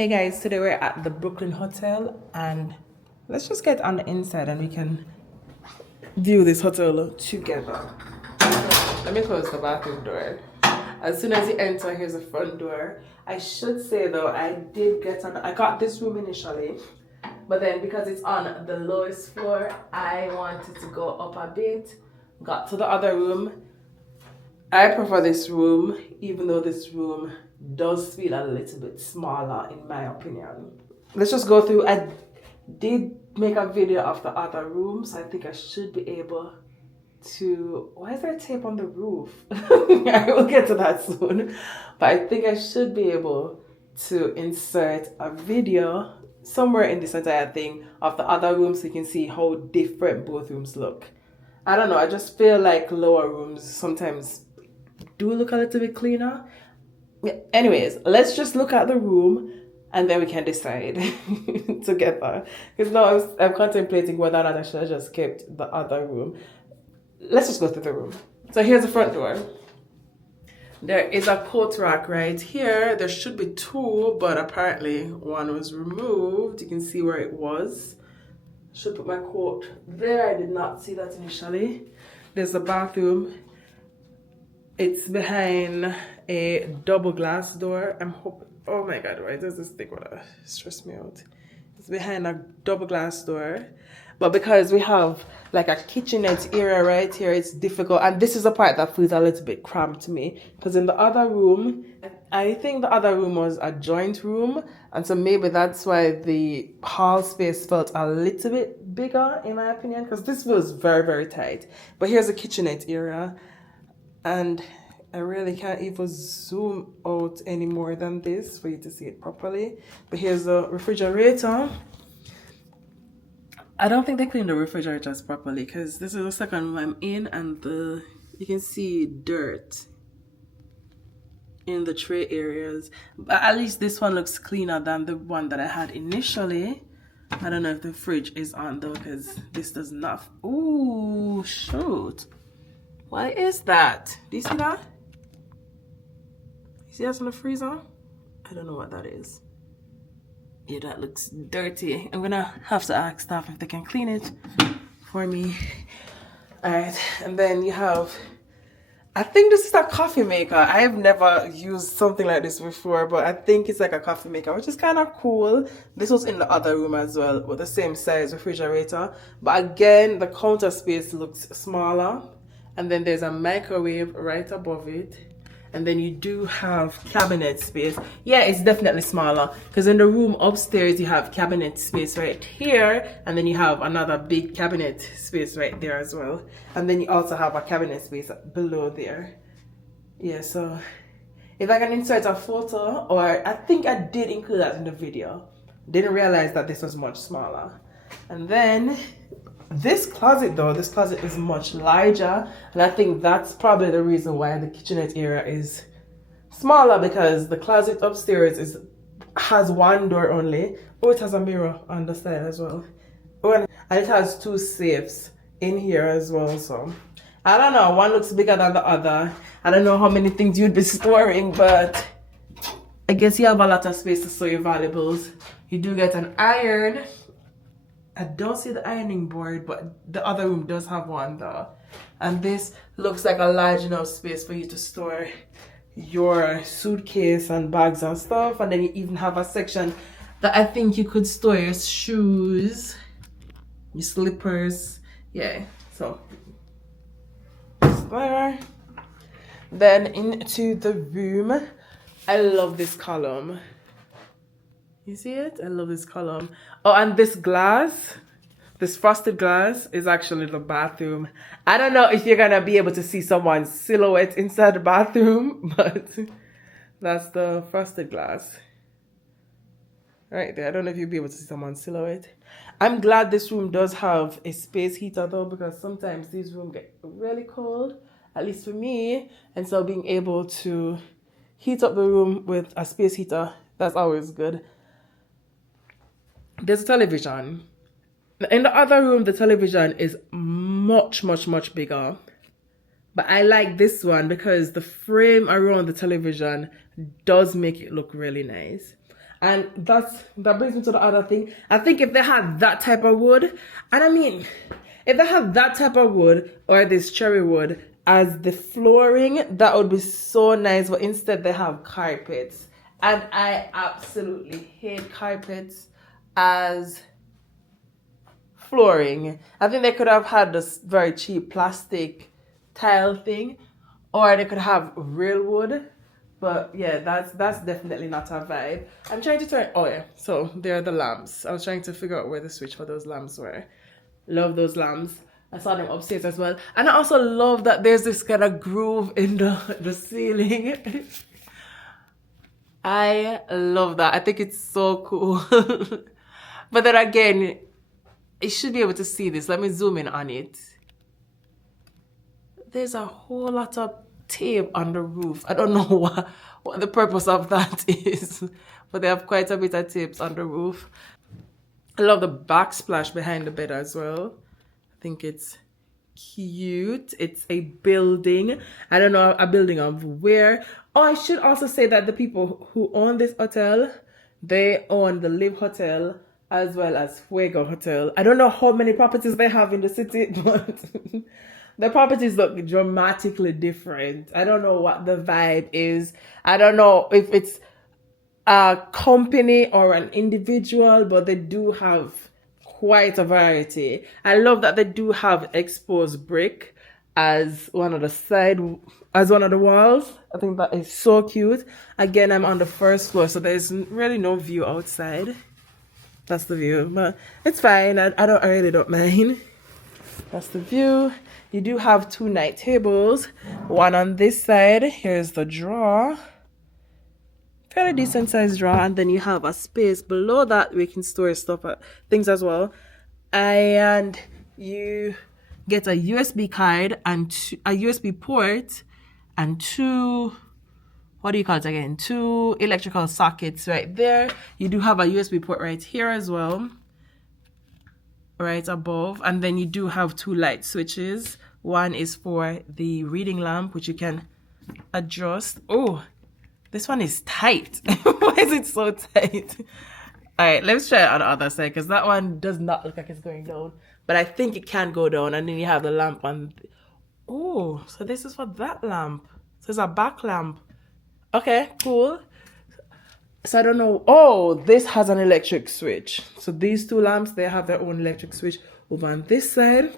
Hey guys, today we're at the Brooklyn Hotel and let's just get on the inside and we can view this hotel together. Let me close the bathroom door. As soon as you enter, here's the front door. I should say though, I got this room initially, but then because it's on the lowest floor, I wanted to go up a bit, got to the other room. I prefer this room, even though this room does feel a little bit smaller in my opinion. Let's just go through. I did make a video of the other rooms. I think I should be able to... Why is there tape on the roof? I will get to that soon. But I think I should be able to insert a video somewhere in this entire thing of the other rooms so you can see how different both rooms look. I don't know, I just feel like lower rooms sometimes do look a little bit cleaner. Anyways, let's just look at the room and then we can decide together. Because now I'm contemplating whether or not I should have just kept the other room. Let's just go through the room. So here's the front door. There is a coat rack right here. There should be two, but apparently one was removed. You can see where it was. Should put my coat there. I did not see that initially. There's the bathroom. It's behind a double glass door. I'm hoping, oh my God, why does this thing wanna stress me out? It's behind a double glass door. But because we have like a kitchenette area right here, it's difficult. And this is the part that feels a little bit cramped to me. Because in the other room, I think the other room was a joint room. And so maybe that's why the hall space felt a little bit bigger in my opinion. Because this was very, very tight. But here's a kitchenette area. And I really can't even zoom out any more than this for you to see it properly. But here's the refrigerator. I don't think they cleaned the refrigerators properly because this is the second room I'm in and you can see dirt in the tray areas. But at least this one looks cleaner than the one that I had initially. I don't know if the fridge is on though because this does not. Ooh, shoot. What is that? Do you see that? You see that in the freezer? I don't know what that is. Yeah, that looks dirty. I'm gonna have to ask staff if they can clean it for me. Alright, and then you have, I think this is a coffee maker. I have never used something like this before, but I think it's like a coffee maker, which is kind of cool. This was in the other room as well, with the same size refrigerator. But again, the counter space looks smaller. And then there's a microwave right above it. And then you do have cabinet space. Yeah, it's definitely smaller. Because in the room upstairs, you have cabinet space right here. And then you have another big cabinet space right there as well. And then you also have a cabinet space below there. Yeah, so if I can insert a photo, or I think I did include that in the video. Didn't realize that this was much smaller. And then this closet though, this closet is much larger, and I think that's probably the reason why the kitchenette area is smaller, because the closet upstairs has one door only. Oh, it has a mirror on the side as well. Oh, and it has two safes in here as well, so I don't know, one looks bigger than the other. I don't know how many things you'd be storing, but I guess you have a lot of space to store your valuables. You do get an iron. I don't see the ironing board, but the other room does have one though. And this looks like a large enough space for you to store your suitcase and bags and stuff. And then you even have a section that I think you could store your shoes, your slippers. Yeah, so there. Then into the room. I love this column. You see it? I love this column. Oh, and this glass, this frosted glass is actually the bathroom. I don't know if you're gonna be able to see someone's silhouette inside the bathroom, but that's the frosted glass. Right there. I don't know if you'll be able to see someone's silhouette. I'm glad this room does have a space heater though, because sometimes these rooms get really cold, at least for me. And so being able to heat up the room with a space heater, that's always good. There's a television. In the other room, the television is much, much, much bigger. But I like this one because the frame around the television does make it look really nice. And that brings me to the other thing. I think if they had that type of wood, and I mean, if they had that type of wood or this cherry wood as the flooring, that would be so nice. But instead they have carpets. And I absolutely hate carpets as flooring. I think they could have had this very cheap plastic tile thing, or they could have real wood. But yeah, that's definitely not a vibe. I'm trying to turn, oh yeah, so there are the lamps. I was trying to figure out where the switch for those lamps were. Love those lamps. I saw them upstairs as well. And I also love that there's this kind of groove in the ceiling. I love that. I think it's so cool. But then again, you should be able to see this. Let me zoom in on it. There's a whole lot of tape on the roof. I don't know what the purpose of that is, but they have quite a bit of tapes on the roof. I love the backsplash behind the bed as well. I think it's cute. It's a building. I don't know a building of where. Oh, I should also say that the people who own this hotel, they own the Live Hotel as well as Fuego Hotel. I don't know how many properties they have in the city, but the properties look dramatically different. I don't know what the vibe is. I don't know if it's a company or an individual, but they do have quite a variety. I love that they do have exposed brick as one of the walls. I think that is so cute. Again, I'm on the first floor, so there's really no view outside. That's the view, but it's fine. I really don't mind. That's the view. You do have 2 night tables, one on this side. Here's the drawer, fairly decent sized drawer, and then you have a space below that we can store stuff, things as well. And you get a USB card and a USB port and 2, what do you call it again? 2 electrical sockets right there. You do have a USB port right here as well, right above, and then you do have 2 light switches. One is for the reading lamp, which you can adjust. Oh, this one is tight. Why is it so tight? All right, let's try it on the other side, because that one does not look like it's going down, but I think it can go down. And then you have the lamp on. Oh, so this is for that lamp. So it's a back lamp. Okay, cool. So I don't know. Oh, this has an electric switch. So these 2 lamps, they have their own electric switch over on this side.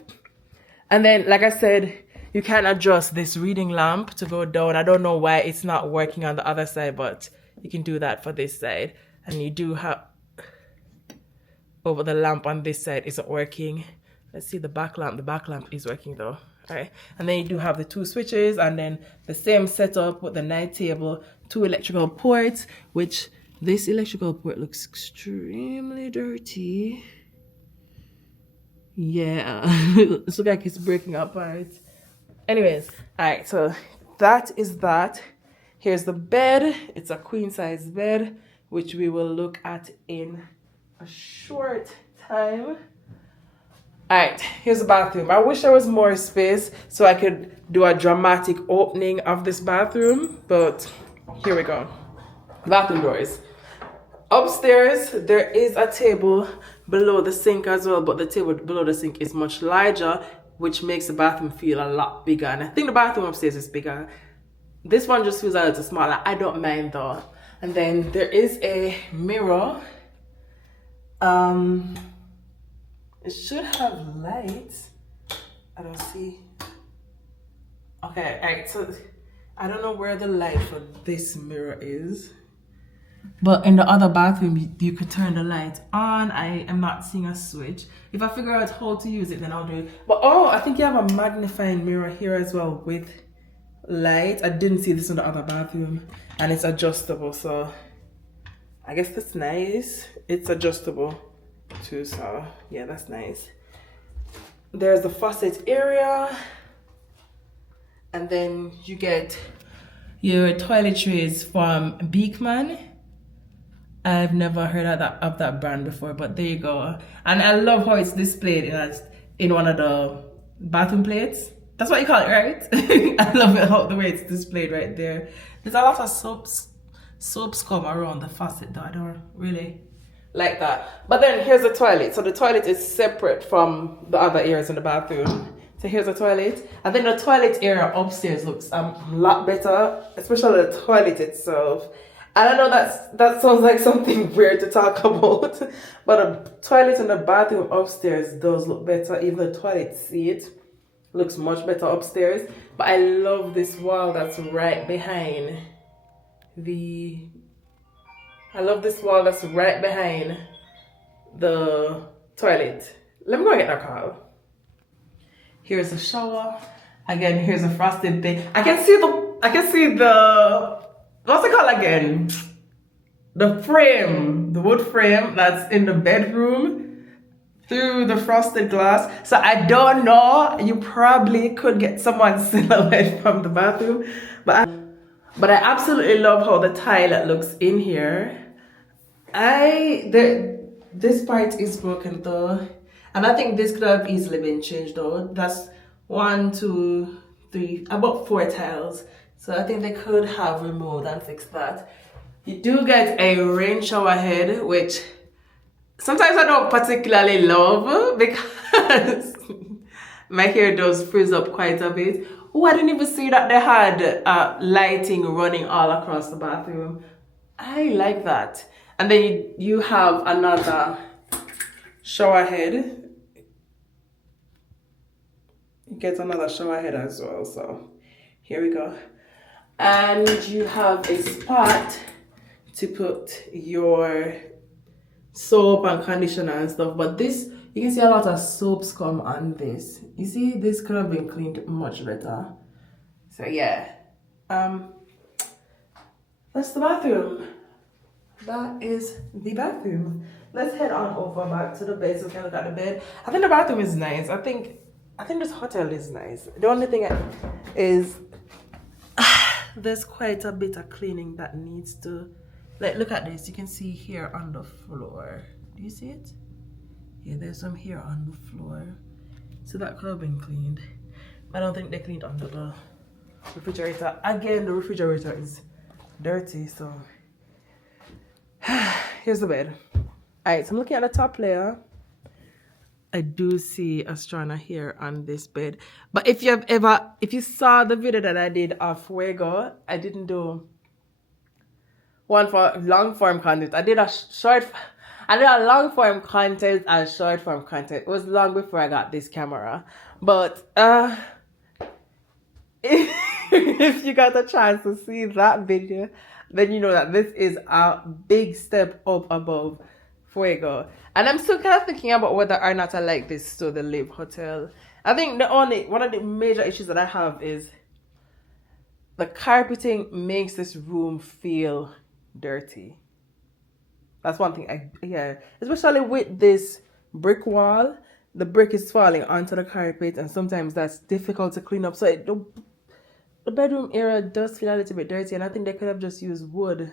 And then, like I said, you can adjust this reading lamp to go down. I don't know why it's not working on the other side, but you can do that for this side. And you do have, over the lamp on this side isn't working. Let's see the back lamp. The back lamp is working though. All right. And then you do have the 2 switches, and then the same setup with the night table, 2 electrical ports, which this electrical port looks extremely dirty. Yeah, it looks like it's breaking apart. Anyways, all right, so that is that. Here's the bed. It's a queen size bed, which we will look at in a short time. All right, here's the bathroom. I wish there was more space so I could do a dramatic opening of this bathroom, but here we go. Bathroom doors. Upstairs, there is a table below the sink as well, but the table below the sink is much larger, which makes the bathroom feel a lot bigger. And I think the bathroom upstairs is bigger. This one just feels a little smaller. I don't mind though. And then there is a mirror. It should have lights. I don't see. Okay, all right, so I don't know where the light for this mirror is. But in the other bathroom, you could turn the light on. I am not seeing a switch. If I figure out how to use it, then I'll do it. But oh, I think you have a magnifying mirror here as well with light. I didn't see this in the other bathroom. And it's adjustable, so I guess that's nice. It's adjustable too, so yeah, that's nice. There's the faucet area. And then you get your toiletries from Beekman. I've never heard of that brand before, but there you go. And I love how it's displayed in one of the bathroom plates. That's what you call it, right? I love it, how the way it's displayed right there. There's a lot of soaps come around the faucet though. I don't really like that. But then here's the toilet. So the toilet is separate from the other areas in the bathroom. So here's the toilet. I think the toilet area upstairs looks a lot better, especially the toilet itself. And I know that sounds like something weird to talk about, but the toilet in the bathroom upstairs does look better. Even the toilet seat looks much better upstairs. But I love this wall that's right behind the toilet. Let me go get that call. Here's the shower. Again, here's a frosted thing. I can see the what's it called again? The frame, the wood frame that's in the bedroom through the frosted glass. So I don't know. You probably could get someone's silhouette from the bathroom, but I absolutely love how the tile looks in here. This part is broken though, and I think this could have easily been changed though. That's 1, 2, 3, about 4 tiles. So I think they could have removed and fixed that. You do get a rain shower head, which sometimes I don't particularly love because my hair does frizz up quite a bit. Oh, I didn't even see that they had lighting running all across the bathroom. I like that. And then you have another shower head. You get another shower head as well. So here we go. And you have a spot to put your soap and conditioner and stuff. But this, you can see a lot of soaps come on this. You see, this could have been cleaned much better. So yeah, that's the bathroom. That is the bathroom. Let's head on over back to the bed so we can look at the bed. I think the bathroom is nice. I think this hotel is nice. The only thing is there's quite a bit of cleaning that needs to, like, look at this. You can see here on the floor. Do you see it? Yeah, there's some here on the floor. So that could have been cleaned. I don't think they cleaned under the refrigerator. Again, the refrigerator is dirty, so here's the bed. Alright, so I'm looking at the top layer. I do see a strand of hair on this bed. But if you saw the video that I did of Fuego, I didn't do one for long form content. I did a long form content and short form content. It was long before I got this camera. But if you got a chance to see that video, then you know that this is a big step up above Fuego. And I'm still kind of thinking about whether or not I like this to the Live Hotel. I think one of the major issues that I have is the carpeting makes this room feel dirty. That's one thing especially with this brick wall. The brick is falling onto the carpet, and sometimes that's difficult to clean up. So the bedroom area does feel a little bit dirty, and I think they could have just used wood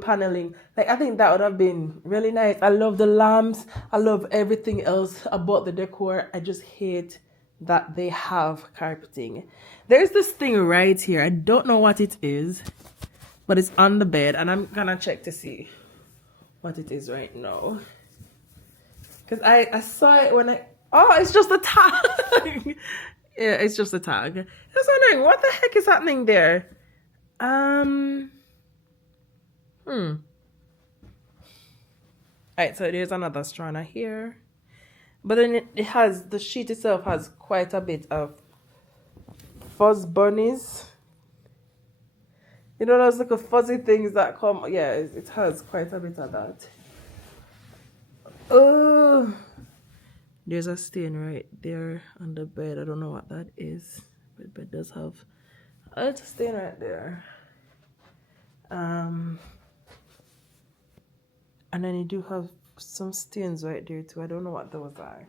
paneling. Like, I think that would have been really nice. I love the lamps. I love everything else about the decor. I just hate that they have carpeting. There's this thing right here. I don't know what it is, but it's on the bed, and I'm gonna check to see what it is right now. Because I saw it when it's just a tag. Yeah, it's just a tag. I was wondering, what the heck is happening there? Alright, so there's another strand here. But then the sheet itself has quite a bit of fuzz bunnies. You know those little fuzzy things that come? Yeah, it has quite a bit of that. Oh, there's a stain right there on the bed. I don't know what that is. But the bed does have a little stain right there. And then you do have some stains right there too. I don't know what those are.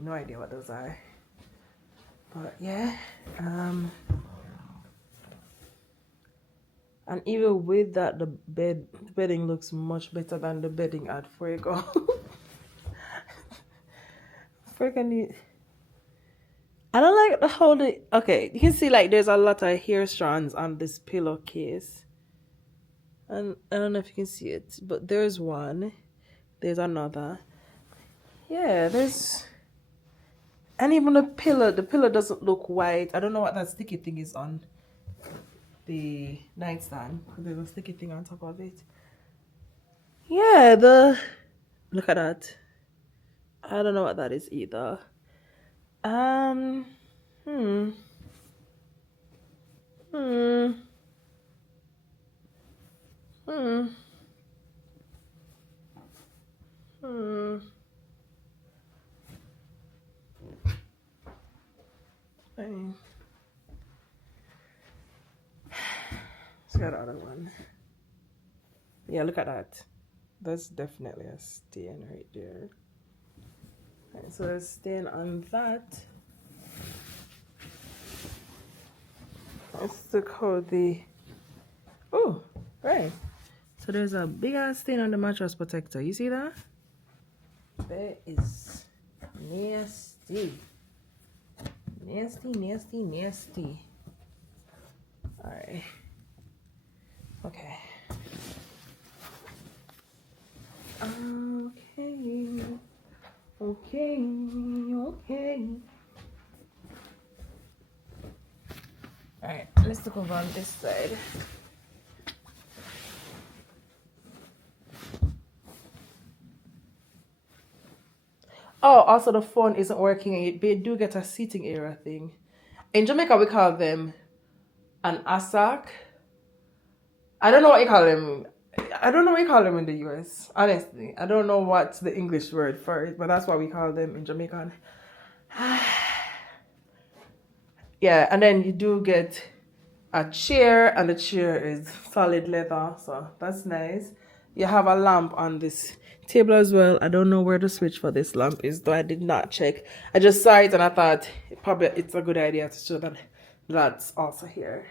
No idea what those are. But yeah. And even with that, the bedding looks much better than the bedding at Fuego. Freaking, I don't like how okay, you can see like there's a lot of hair strands on this pillowcase. And I don't know if you can see it, but there's one. There's another. Yeah, there's... And even the pillow doesn't look white. I don't know what that sticky thing is on the nightstand. There's a sticky thing on top of it. Yeah, look at that. I don't know what that is either. Um, hmm. Hmm. Hmm. Hmm. Let's get the other one. Yeah, look at that. That's definitely a stain right there. Right, so there's stain on that. Let's look how the... Oh, right. So there's a big ass stain on the mattress protector. You see that? That is nasty. Nasty, nasty, nasty. Alright. Okay. Okay. Okay. Okay. Alright, let's look over on this side. Oh, also the phone isn't working. They do get a seating area thing. In Jamaica, we call them an asak. I don't know what you call them. I don't know what you call them in the US. Honestly, I don't know what's the English word for it, but that's what we call them in Jamaican. Yeah, and then you do get a chair, and the chair is solid leather, so that's nice. You have a lamp on this table as well. I don't know where the switch for this lamp is, though I did not check. I just saw it and I thought it's a good idea to show that that's also here.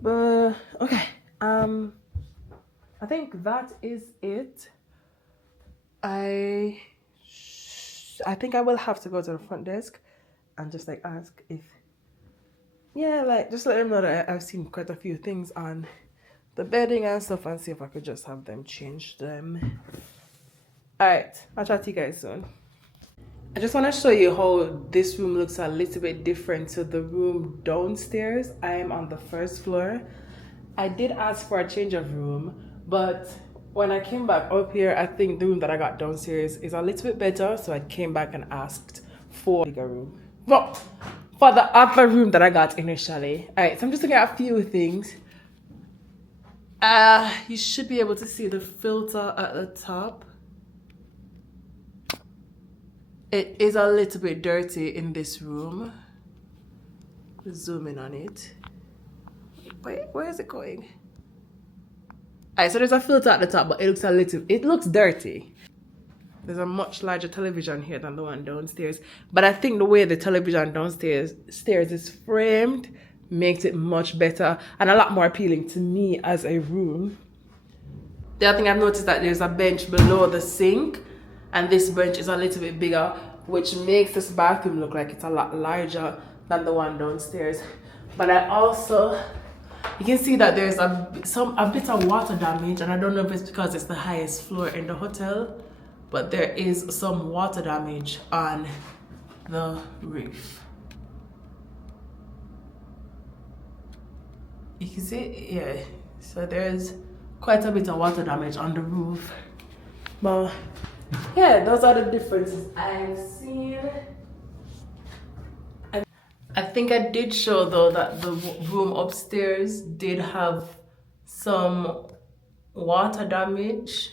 But okay, I think that is it. I think I will have to go to the front desk and just like ask if, yeah, like just let them know that I've seen quite a few things on the bedding and stuff, and see if I could just have them change them. Alright, I'll chat to you guys soon. I just want to show you how this room looks a little bit different to the room downstairs. I am on the first floor. I did ask for a change of room, but when I came back up here, I think the room that I got downstairs is a little bit better, so I came back and asked for a bigger room. Well, for the other room that I got initially. Alright, so I'm just looking at a few things. You should be able to see the filter at the top. It is a little bit dirty in this room. Zoom in on it. Wait, where is it going? Alright, so there's a filter at the top, but it looks dirty. There's a much larger television here than the one downstairs. But I think the way the television downstairs is framed makes it much better and a lot more appealing to me as a room. The other thing I've noticed that there's a bench below the sink, and this bench is a little bit bigger, which makes this bathroom look like it's a lot larger than the one downstairs. But I also, you can see that there's a bit of water damage, and I don't know if it's because it's the highest floor in the hotel, but there is some water damage on the roof. You can see, yeah, so there's quite a bit of water damage on the roof. But yeah, those are the differences I've seen. I think I did show though that the room upstairs did have some water damage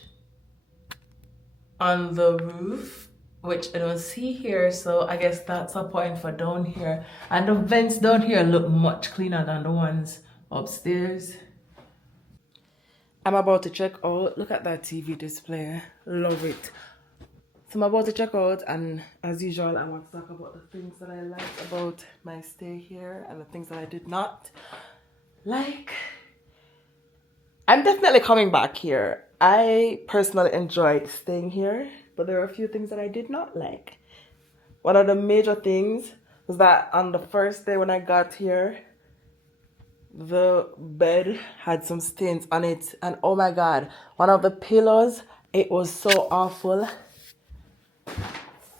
on the roof, which I don't see here, so I guess that's a point for down here. And the vents down here look much cleaner than the ones upstairs. I'm about to check out. Look at that TV display. Love it. So I'm about to check out, and as usual, I want to talk about the things that I liked about my stay here and the things that I did not like. I'm definitely coming back here. I personally enjoyed staying here, but there are a few things that I did not like. One of the major things was that on the first day when I got here, the bed had some stains on it, and oh my god, one of the pillows, it was so awful,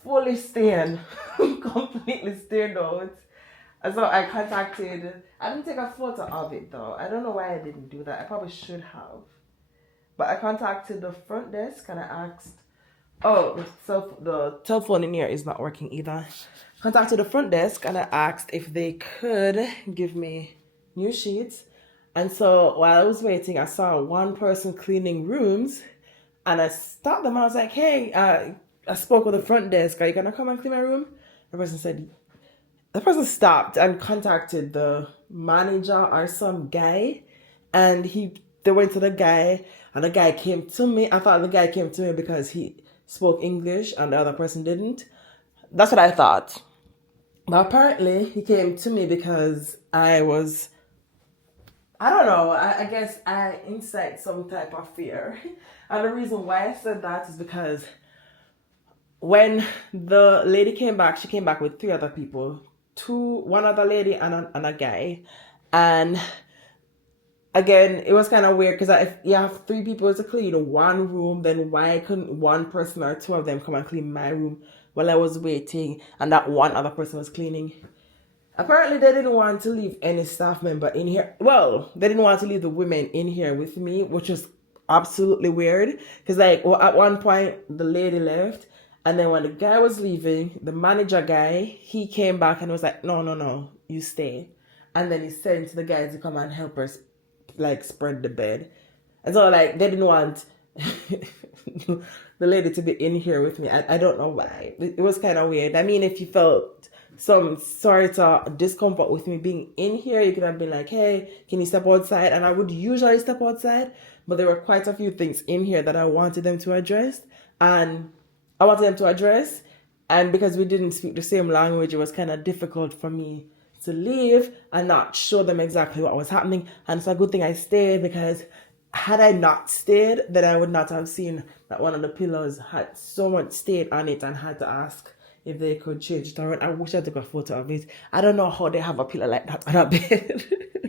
fully stained, completely stained out. And so I contacted, I didn't take a photo of it though. I don't know why I didn't do that. I probably should have. But I contacted the front desk and I asked, oh, the telephone in here is not working either. Contacted the front desk and I asked if they could give me new sheets. And so while I was waiting, I saw one person cleaning rooms and I stopped them. I was like, hey, I spoke with the front desk. Are you going to come and clean my room? The person stopped and contacted the manager or some guy, and they went to the guy, and the guy came to me. I thought the guy came to me because he spoke English and the other person didn't. That's what I thought. But apparently he came to me because I don't know, I guess I incite some type of fear. And the reason why I said that is because when the lady came back, she came back with 3 other people. One other lady and a guy. And again, it was kind of weird because if you have 3 people to clean one room, then why couldn't one person or 2 of them come and clean my room while I was waiting and that one other person was cleaning? Apparently they didn't want to leave any staff member in here. Well, they didn't want to leave the women in here with me, which was absolutely weird because at one point the lady left. And then when the guy was leaving, the manager guy, he came back and was like, no, you stay. And then he sent the guys to come and help us, spread the bed. And so, they didn't want the lady to be in here with me. I don't know why. It was kind of weird. I mean, if you felt some sort of discomfort with me being in here, you could have been like, hey, can you step outside? And I would usually step outside. But there were quite a few things in here that I wanted them to address. And because we didn't speak the same language, it was kind of difficult for me to leave and not show them exactly what was happening. And it's a good thing I stayed, because had I not stayed, then I would not have seen that one of the pillows had so much stain on it and had to ask if they could change it around. I wish I took a photo of it. I don't know how they have a pillow like that on a bed.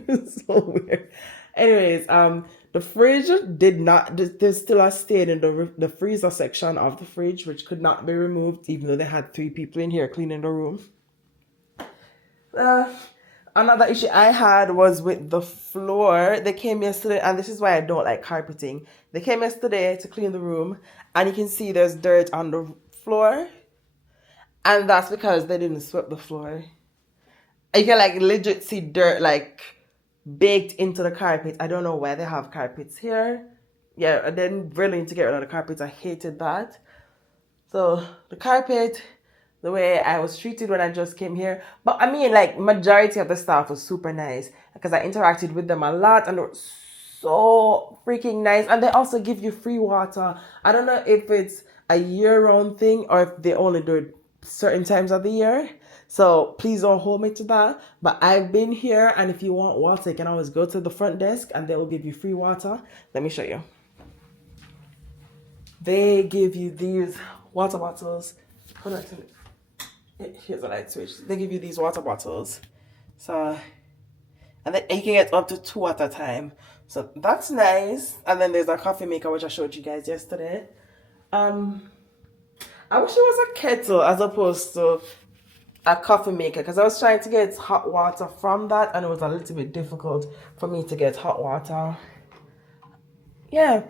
It's so weird. Anyways, the fridge did not, there's still a stain in the freezer section of the fridge, which could not be removed, even though they had 3 people in here cleaning the room. Another issue I had was with the floor. They came yesterday, and this is why I don't like carpeting. They came yesterday to clean the room, and you can see there's dirt on the floor. And that's because they didn't sweep the floor. You can legit see dirt baked into the carpet. I don't know why they have carpets here. Yeah, I didn't really need to get rid of the carpets. I hated that. So the carpet, the way I was treated when I just came here. But I mean, majority of the staff was super nice because I interacted with them a lot and they were so freaking nice. And they also give you free water. I don't know if it's a year-round thing or if they only do it certain times of the year. So please don't hold me to that. But I've been here, and if you want water, you can always go to the front desk and they will give you free water. Let me show you. They give you these water bottles. Hold on, here's a light switch. They give you these water bottles. So, and then you can get up to 2 at a time. So that's nice. And then there's a coffee maker, which I showed you guys yesterday. I wish it was a kettle as opposed to a coffee maker, because I was trying to get hot water from that and it was a little bit difficult for me to get hot water. Yeah,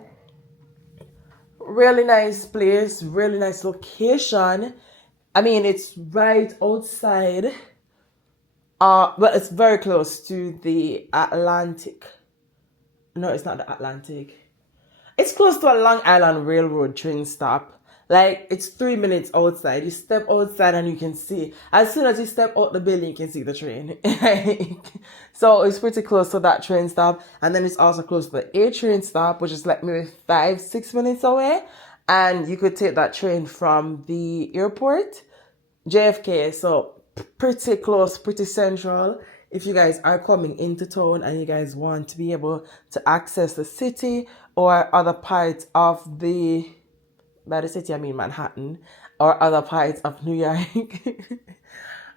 really nice place, really nice location. I mean, it's right outside, but it's very close to the Atlantic. No, it's not the Atlantic. It's close to a Long Island Railroad train stop. It's 3 minutes outside. You step outside and you can see. As soon as you step out the building, you can see the train. So it's pretty close to that train stop. And then it's also close to the A train stop, which is maybe 5-6 minutes away. And you could take that train from the airport, JFK. So pretty close, pretty central. If you guys are coming into town and you guys want to be able to access the city or other parts of by the city I mean Manhattan, or other parts of New York,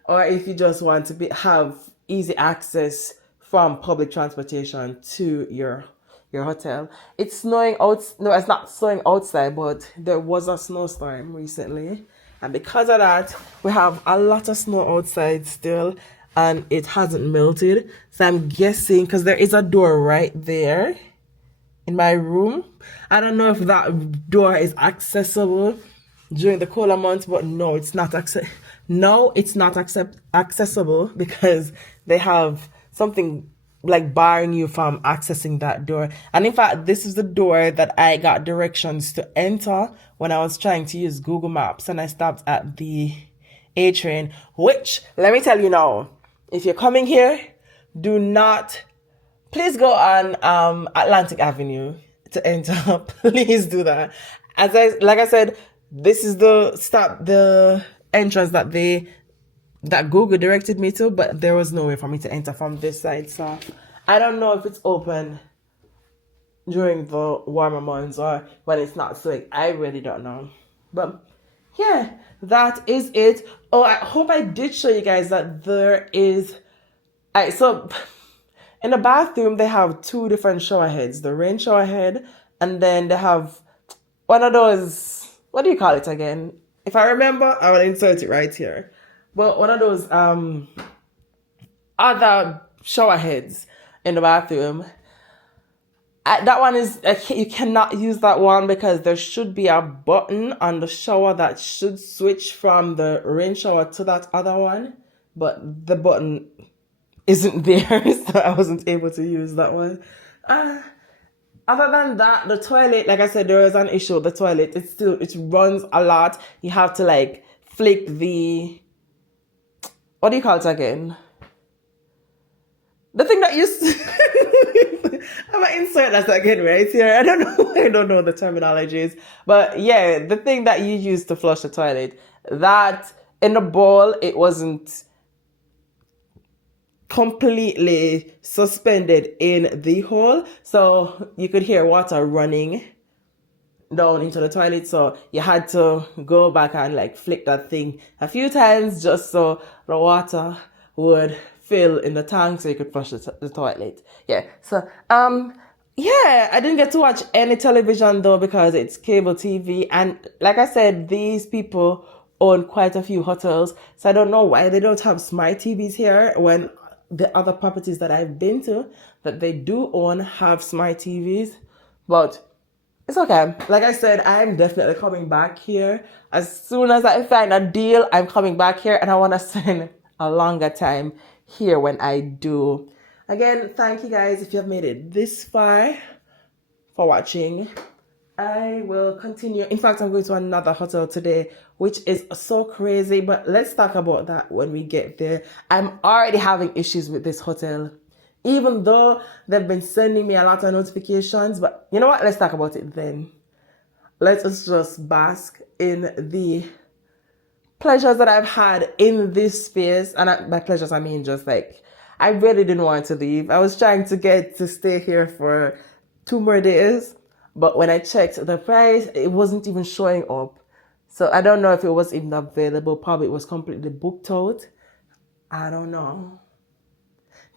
or if you just want to have easy access from public transportation to your hotel. It's snowing out. No, it's not snowing outside, but there was a snowstorm recently, and because of that, we have a lot of snow outside still, and it hasn't melted. So I'm guessing because there is a door right there in my room. I don't know if that door is accessible during the colder months, but no, it's not accessible because they have something like barring you from accessing that door. And in fact, this is the door that I got directions to enter when I was trying to use Google Maps, and I stopped at the A train, which, let me tell you now, if you're coming here, do not, please go on Atlantic Avenue to enter. Please do that. Like I said, this is the entrance that Google directed me to, but there was no way for me to enter from this side. So I don't know if it's open during the warmer months or when it's not. So I really don't know. But yeah, that is it. Oh, I hope I did show you guys that there is. So in the bathroom, they have two different shower heads, the rain shower head, and then they have one of those, what do you call it again? If I remember, I will insert it right here. But one of those other shower heads in the bathroom, that one is, you cannot use that one because there should be a button on the shower that should switch from the rain shower to that other one. But the button isn't there, so I wasn't able to use that one. Other than that, the toilet, like I said, there is an issue with the toilet. It runs a lot. You have to like flick the, what do you call it again? The thing that I'm gonna insert that again right here. I don't know the terminologies, but yeah, the thing that you use to flush the toilet, that in the bowl, it wasn't completely suspended in the hole, so you could hear water running down into the toilet. So you had to go back and like flick that thing a few times just so the water would fill in the tank so you could flush the toilet. Yeah. So yeah, I didn't get to watch any television though because it's cable TV, and like I said, these people own quite a few hotels, so I don't know why they don't have smart TVs here when the other properties that I've been to that they do own have smart TVs. But it's okay. Like I said, I'm definitely coming back here. As soon as I find a deal, I'm coming back here, and I want to spend a longer time here when I do. Again, thank you guys if you have made it this far for watching. I will continue. In fact, I'm going to another hotel today, which is so crazy, but let's talk about that when we get there. I'm already having issues with this hotel, even though they've been sending me a lot of notifications. But you know what? Let's talk about it then. Let us just bask in the pleasures that I've had in this space. And by pleasures, I mean just like, I really didn't want to leave. I was trying to get to stay here for 2 more days. But when I checked the price, it wasn't even showing up. So I don't know if it was even available. Probably it was completely booked out. I don't know.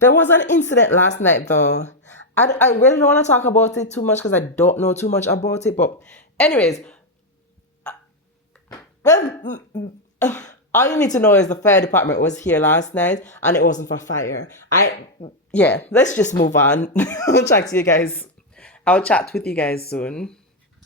There was an incident last night though. I really don't want to talk about it too much because I don't know too much about it. But anyways, well, all you need to know is the fire department was here last night and it wasn't for fire. Let's just move on. I'll chat with you guys soon.